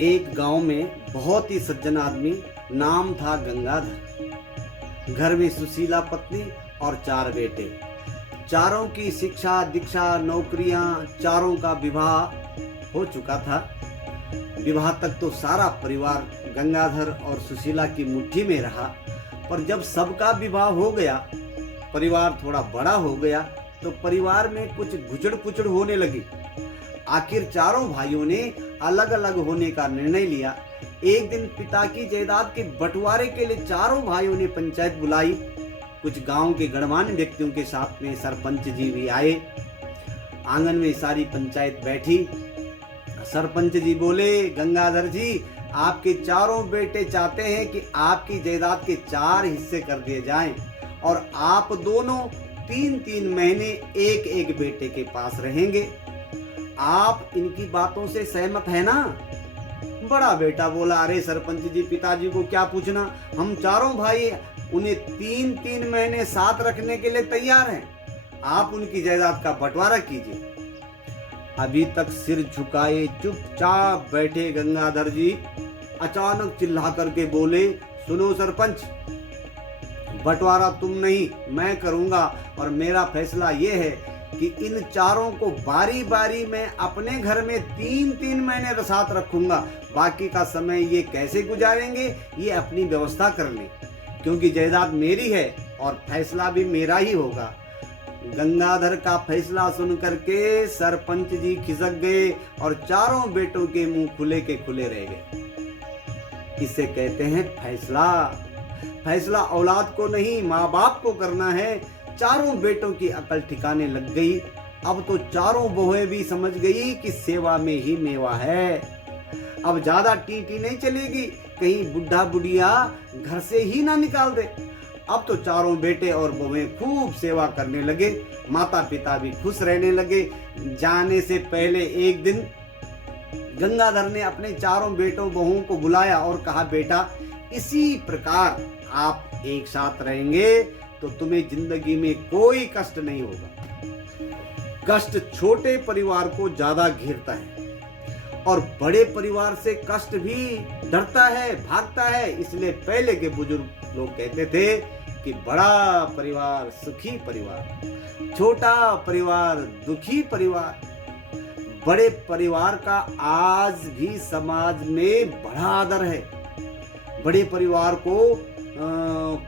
एक गांव में बहुत ही सज्जन आदमी, नाम था गंगाधर। घर में सुशीला पत्नी और 4 बेटे। चारों की शिक्षा दीक्षा नौकरियां, चारों का विवाह हो चुका था। विवाह तक तो सारा परिवार गंगाधर और सुशीला की मुट्ठी में रहा, पर जब सबका विवाह हो गया, परिवार थोड़ा बड़ा हो गया, तो परिवार में कुछ गुचड़ पुचड़ होने लगी। आखिर चारों भाइयों ने अलग अलग होने का निर्णय लिया। एक दिन पिता की जायदाद के बंटवारे के लिए चारों भाइयों ने पंचायत बुलाई। कुछ गांव के गणमान्य व्यक्तियों के साथ में सरपंच जी भी आए। आंगन में सारी पंचायत बैठी। सरपंच जी बोले, गंगाधर जी, आपके चारों बेटे चाहते हैं कि आपकी जायदाद के 4 हिस्से कर दिए जाएं और आप दोनों 3-3 महीने एक एक बेटे के पास रहेंगे। आप इनकी बातों से सहमत है ना? बड़ा बेटा बोला, अरे सरपंच जी, पिताजी को क्या पूछना, हम चारों भाई उन्हें 3-3 महीने साथ रखने के लिए तैयार हैं। आप उनकी जायदाद का बंटवारा कीजिए। अभी तक सिर झुकाए चुपचाप बैठे गंगाधर जी अचानक चिल्ला करके बोले, सुनो सरपंच, बंटवारा तुम नहीं मैं करूंगा, और मेरा फैसला ये है कि इन चारों को बारी बारी मैं अपने घर में 3-3 महीने साथ रखूंगा। बाकी का समय ये कैसे गुजारेंगे, ये अपनी व्यवस्था कर लें, क्योंकि जायदाद मेरी है और फैसला भी मेरा ही होगा। गंगाधर का फैसला सुन करके सरपंच जी खिसक गए और चारों बेटों के मुंह खुले के खुले रह गए। इसे कहते हैं फैसला। फैसला औलाद को नहीं, माँ बाप को करना है। चारों बेटों की अकल ठिकाने लग गई। अब तो चारों बहुएं भी समझ गई कि सेवा में ही मेवा है। अब ज्यादा टीटी नहीं चलेगी, कहीं बुढ़ा बुढ़िया घर से ही ना निकाल दे। अब तो चारों बेटे और बहुएं खूब सेवा करने लगे। माता पिता भी खुश रहने लगे। जाने से पहले एक दिन गंगाधर ने अपने चारों बेटों बहुओं को बुलाया और कहा, बेटा, इसी प्रकार आप एक साथ रहेंगे तो तुम्हें जिंदगी में कोई कष्ट नहीं होगा। कष्ट छोटे परिवार को ज्यादा घेरता है और बड़े परिवार से कष्ट भी डरता है, भागता है। इसलिए पहले के बुजुर्ग लोग कहते थे कि बड़ा परिवार सुखी परिवार, छोटा परिवार दुखी परिवार। बड़े परिवार का आज भी समाज में बड़ा आदर है। बड़े परिवार को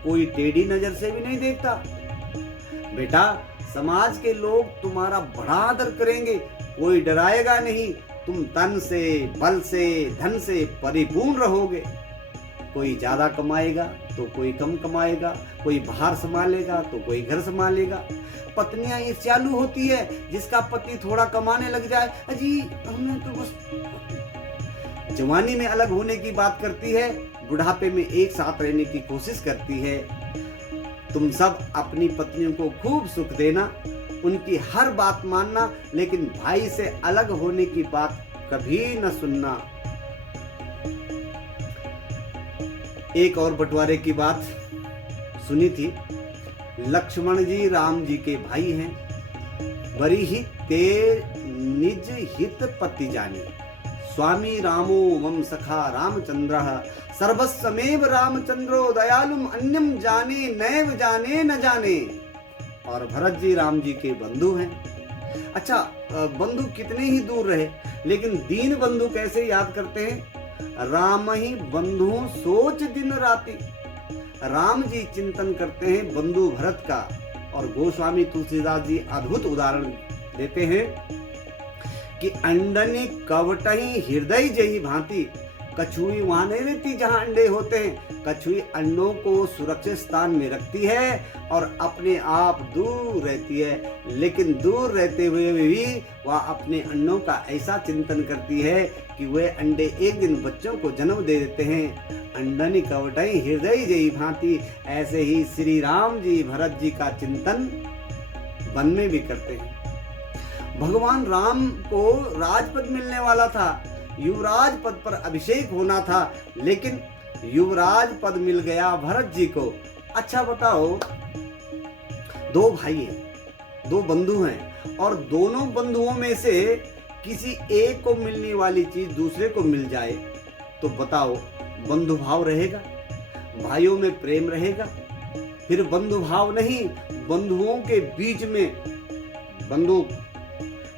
कोई टेढ़ी नजर से भी नहीं देखता। बेटा, समाज के लोग तुम्हारा बड़ा आदर करेंगे, कोई डराएगा नहीं। तुम तन से, बल से, धन से परिपूर्ण रहोगे। कोई ज्यादा कमाएगा तो कोई कम कमाएगा, कोई बाहर संभालेगा तो कोई घर संभालेगा। पत्नियां ईर्ष्यालु होती है, जिसका पति थोड़ा कमाने लग जाए, अजी हमें तो बस। जवानी में अलग होने की बात करती है, बुढ़ापे में एक साथ रहने की कोशिश करती है। तुम सब अपनी पत्नियों को खूब सुख देना, उनकी हर बात मानना, लेकिन भाई से अलग होने की बात कभी न सुनना। एक और बंटवारे की बात सुनी थी। लक्ष्मण जी राम जी के भाई हैं। बरी ही ते निज हित पति जानी, स्वामी रामो मम सखा रामचंद्रः, सर्वस्वमेव रामचंद्रो दयालुम अन्यम जाने नैव जाने न जाने। और भरत जी राम जी के बंधु हैं। अच्छा, बंधु कितने ही दूर रहे, लेकिन दीन बंधु कैसे याद करते हैं? राम ही बंधु सोच दिन राति। राम जी चिंतन करते हैं बंधु भरत का। और गोस्वामी तुलसीदास जी अद्भुत उदाहरण देते हैं कि अंडनी कवटही हृदय जही भांति। कछुई वहां नहीं रहती जहां अंडे होते हैं। कछुई अंडों को सुरक्षित स्थान में रखती है और अपने आप दूर रहती है, लेकिन दूर रहते हुए भी वह अपने अंडों का ऐसा चिंतन करती है कि वे अंडे एक दिन बच्चों को जन्म दे देते हैं। अंडनी कवटई हृदय जई भांति। ऐसे ही श्री राम जी भरत जी का चिंतन वन में भी करते हैं। भगवान राम को राजपद मिलने वाला था, युवराज पद पर अभिषेक होना था, लेकिन युवराज पद मिल गया भरत जी को। अच्छा बताओ, 2 भाई हैं, 2 बंधु हैं, और दोनों बंधुओं में से किसी एक को मिलने वाली चीज दूसरे को मिल जाए तो बताओ बंधु भाव रहेगा, भाइयों में प्रेम रहेगा? फिर बंधु भाव नहीं, बंधुओं के बीच में बंदूक।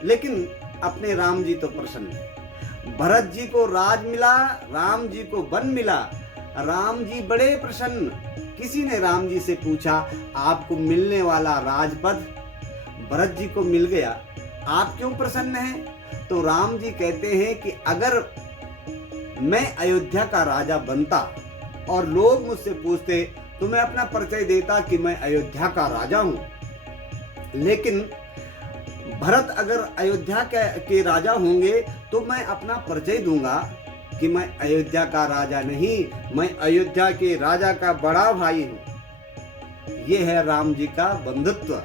लेकिन अपने राम जी तो प्रसन्न है। भरत जी को राज मिला, राम जी को वन मिला, राम जी बड़े प्रसन्न। किसी ने राम जी से पूछा, आपको मिलने वाला राजपद भरत जी को मिल गया, आप क्यों प्रसन्न हैं? तो राम जी कहते हैं कि अगर मैं अयोध्या का राजा बनता और लोग मुझसे पूछते तो मैं अपना परिचय देता कि मैं अयोध्या का राजा हूं। लेकिन भरत अगर अयोध्या के राजा होंगे तो मैं अपना परिचय दूंगा कि मैं अयोध्या का राजा नहीं, मैं अयोध्या के राजा का बड़ा भाई हूं। ये है राम जी का बंधुत्व,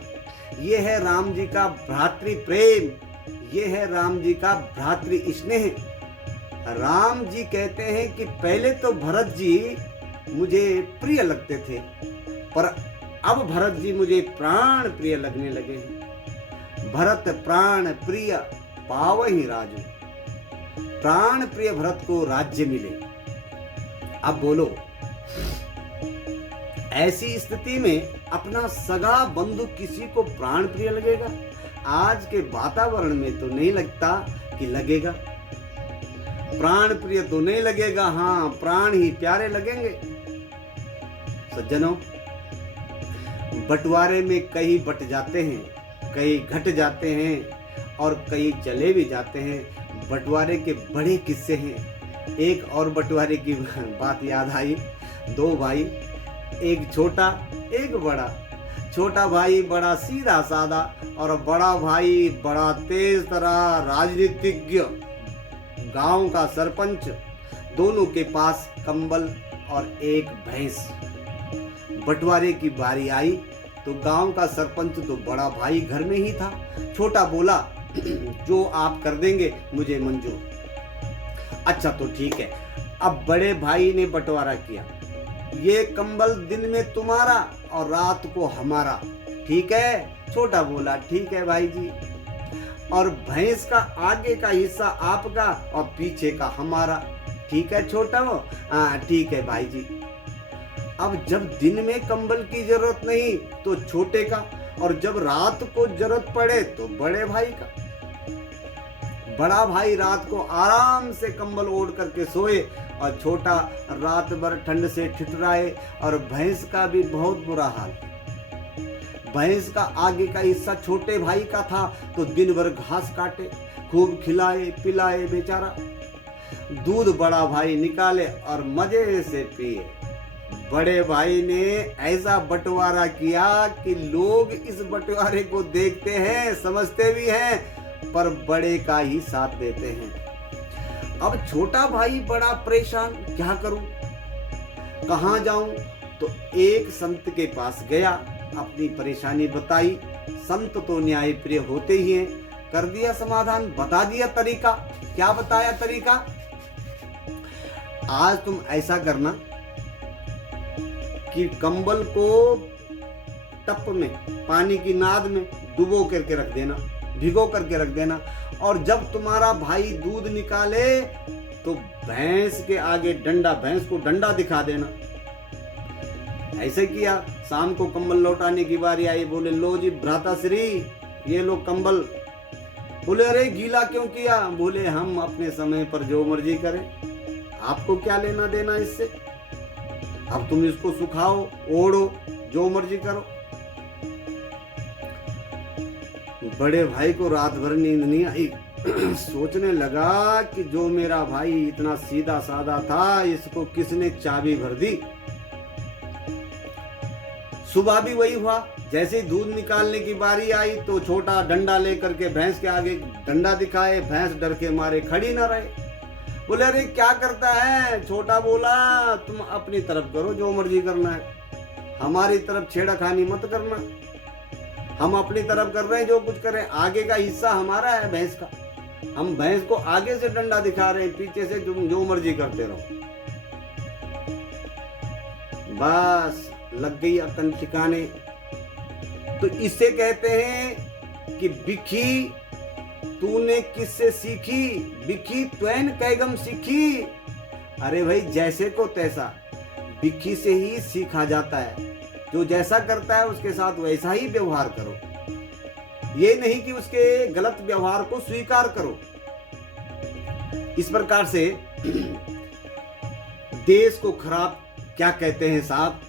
ये है राम जी का भ्रातृ प्रेम, ये है राम जी का भ्रातृ स्नेह। राम जी कहते हैं कि पहले तो भरत जी मुझे प्रिय लगते थे, पर अब भरत जी मुझे प्राण प्रिय लगने लगे हैं। भरत प्राण प्रिय पावहि राजू, प्राण प्रिय भरत को राज्य मिले। अब बोलो, ऐसी स्थिति में अपना सगा बंधु किसी को प्राण प्रिय लगेगा? आज के वातावरण में तो नहीं लगता कि लगेगा। प्राण प्रिय तो नहीं लगेगा, हाँ प्राण ही प्यारे लगेंगे। सज्जनों, बंटवारे में कई बट जाते हैं, कई घट जाते हैं और कई चले भी जाते हैं। बंटवारे के बड़े किस्से हैं। एक और बंटवारे की बात याद आई। दो भाई, एक छोटा एक बड़ा। छोटा भाई बड़ा सीधा साधा और बड़ा भाई बड़ा तेज तर्रार राजनीतिज्ञ, गांव का सरपंच। दोनों के पास कंबल और एक भैंस। बंटवारे की बारी आई तो गांव का सरपंच तो बड़ा भाई घर में ही था। छोटा बोला, जो आप कर देंगे मुझे मंजूर। अच्छा तो ठीक है। अब बड़े भाई ने बंटवारा किया, ये कंबल दिन में तुम्हारा और रात को हमारा, ठीक है? छोटा बोला, ठीक है भाई जी। और भैंस का आगे का हिस्सा आपका और पीछे का हमारा, ठीक है छोटा? वो हाँ ठीक है भाई जी। अब जब दिन में कंबल की जरूरत नहीं तो छोटे का, और जब रात को जरूरत पड़े तो बड़े भाई का। बड़ा भाई रात को आराम से कंबल ओढ़ करके सोए और छोटा रात भर ठंड से ठिठुराए। और भैंस का भी बहुत बुरा हाल। भैंस का आगे का हिस्सा छोटे भाई का था तो दिन भर घास काटे, खूब खिलाए पिलाए बेचारा। दूध बड़ा भाई निकाले और मजे से पिए। बड़े भाई ने ऐसा बंटवारा किया कि लोग इस बंटवारे को देखते हैं, समझते भी हैं, पर बड़े का ही साथ देते हैं। अब छोटा भाई बड़ा परेशान, क्या करूं, कहां जाऊं? तो एक संत के पास गया, अपनी परेशानी बताई। संत तो न्याय प्रिय होते ही हैं, कर दिया समाधान, बता दिया तरीका। क्या बताया तरीका? आज तुम ऐसा करना कि कंबल को टप में, पानी की नाद में डुबो करके रख देना, भिगो करके रख देना। और जब तुम्हारा भाई दूध निकाले तो भैंस के आगे डंडा, भैंस को डंडा दिखा देना। ऐसे किया। शाम को कंबल लौटाने की बारी आई, बोले लो जी भ्राताश्री, ये लो कंबल। बोले अरे गीला क्यों किया? बोले हम अपने समय पर जो मर्जी करें, आपको क्या लेना देना इससे? अब तुम इसको सुखाओ, ओढ़ो, जो मर्जी करो। बड़े भाई को रात भर नींद नहीं आई। सोचने लगा कि जो मेरा भाई इतना सीधा साधा था, इसको किसने चाबी भर दी। सुबह भी वही हुआ। जैसे ही दूध निकालने की बारी आई तो छोटा डंडा लेकर के भैंस के आगे डंडा दिखाए, भैंस डर के मारे खड़ी ना रहे। बोले अरे क्या करता है? छोटा बोला तुम अपनी तरफ करो, जो मर्जी करना है, हमारी तरफ छेड़खानी मत करना। हम अपनी तरफ कर रहे हैं, जो कुछ करें, आगे का हिस्सा हमारा है भैंस का। हम भैंस को आगे से डंडा दिखा रहे हैं, पीछे से तुम जो मर्जी करते रहो। बस लग गई अकन ठिकाने। तो इसे कहते हैं कि बिखी तूने किससे सीखी, बिखी त्वैन कैगम सीखी। अरे भाई, जैसे को तैसा, बिक्की से ही सीखा जाता है। जो जैसा करता है उसके साथ वैसा ही व्यवहार करो। ये नहीं कि उसके गलत व्यवहार को स्वीकार करो। इस प्रकार से देश को खराब क्या कहते हैं साहब?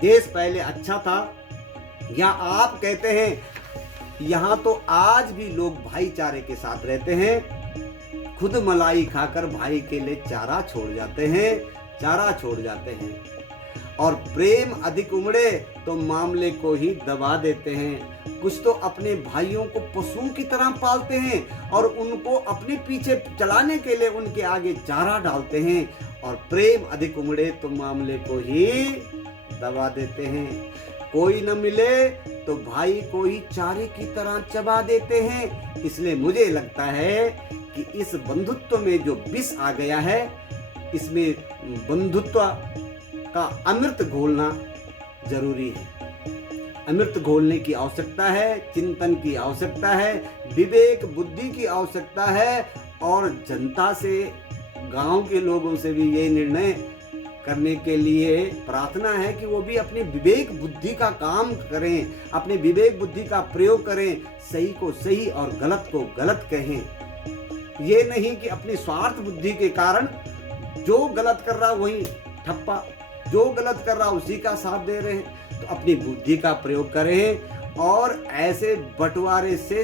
देश पहले अच्छा था, या आप कहते हैं यहाँ तो आज भी लोग भाईचारे के साथ रहते हैं, खुद मलाई खाकर भाई के लिए चारा छोड़ जाते हैं, और प्रेम अधिक उमड़े तो मामले को ही दबा देते हैं। कुछ तो अपने भाइयों को पशुओं की तरह पालते हैं और उनको अपने पीछे चलाने के लिए उनके आगे चारा डालते हैं, और प्रेम अधिक उमड़े तो मामले को ही दबा देते हैं। कोई न मिले तो भाई को ही चारे की तरह चबा देते हैं। इसलिए मुझे लगता है कि इस बंधुत्व में जो विष आ गया है, इसमें बंधुत्व का अमृत घोलना जरूरी है। अमृत घोलने की आवश्यकता है, चिंतन की आवश्यकता है, विवेक बुद्धि की आवश्यकता है, और जनता से, गांव के लोगों से भी ये निर्णय करने के लिए प्रार्थना है कि वो भी अपने विवेक बुद्धि का काम करें, अपने विवेक बुद्धि का प्रयोग करें, सही को सही और गलत को गलत कहें। ये नहीं कि अपनी स्वार्थ बुद्धि के कारण जो गलत कर रहा वही ठप्पा, जो गलत कर रहा उसी का साथ दे रहे हैं। तो अपनी बुद्धि का प्रयोग करें और ऐसे बंटवारे से